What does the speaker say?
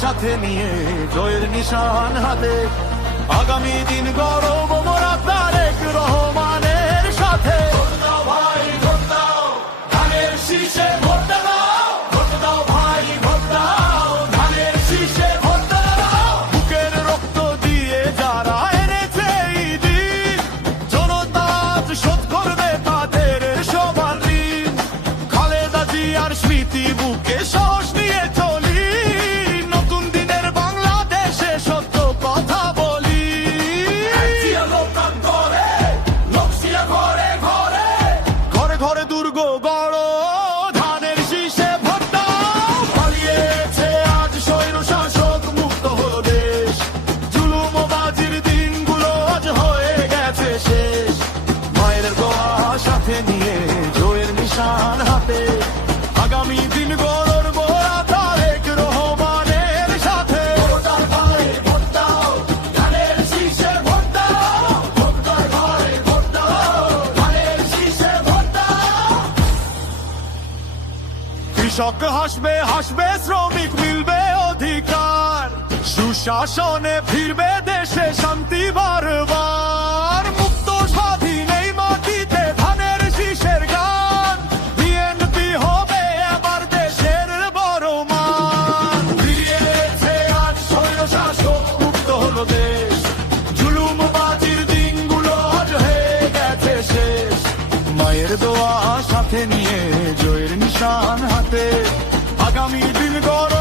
সাথে নিয়ে জয়ের নিশান হাতে, আগামী দিন গৌরব মোরা তারেক রহমানের সাথে। ভোট দাও ভাই ভোট দাও, ধানের শীষে ভোট দাও, ভোট দাও ভাই ভোট দাও, ধানের শীষে ভোট দাও। বুকের রক্ত দিয়ে যারা এনেছে এই দিন, জনতা আজ শোধ করবে তাদের সবার ঋণ। খালেদা জিয়ার স্মৃতি বুকে সাহস নিয়ে চলি, নতুন দিনের বাংলাদেশে সত্য কথা বলি। ঘরে ঘরে দুর্গ গড়, ধানের শীষে ভোট দাও। পালিয়েছে আজ স্বৈর শাসক, মুক্ত হলো দেশ, জুলুম ও বাজির দিনগুলো আজ হয়ে গেছে শেষ। মায়ের দোয়া সাথে নিয়ে জয়ের নিশান হাতে, আগামী দিন গড়র মোরা তারেক রহমানের সাথে। ভোটার ভাই ভোট দাও, ধানের শীষে ভোট দাও, ভোটার ভাই ভোট দাও, ধানের শীষে ভোট দাও। কৃষক হাসবে হাসবে, শ্রমিক মিলবে অধিকার, সুশাসনে ফিরবে দেশে শান্তি বারবার। মুক্ত স্বাধীন এই মাটিতে ধানের শীষের গান, বিএনপি হবে এবার দেশের বড় মান। ফিরিয়েছে আজ স্বৈর শাসক, মুক্ত হলো দেশ, জুলুম বাজির দিনগুলো আজ হয়ে গেছে শেষ। মায়ের দোয়া সাথে নিয়ে জয়ের নিশান হাতে, আগামী দিন গড়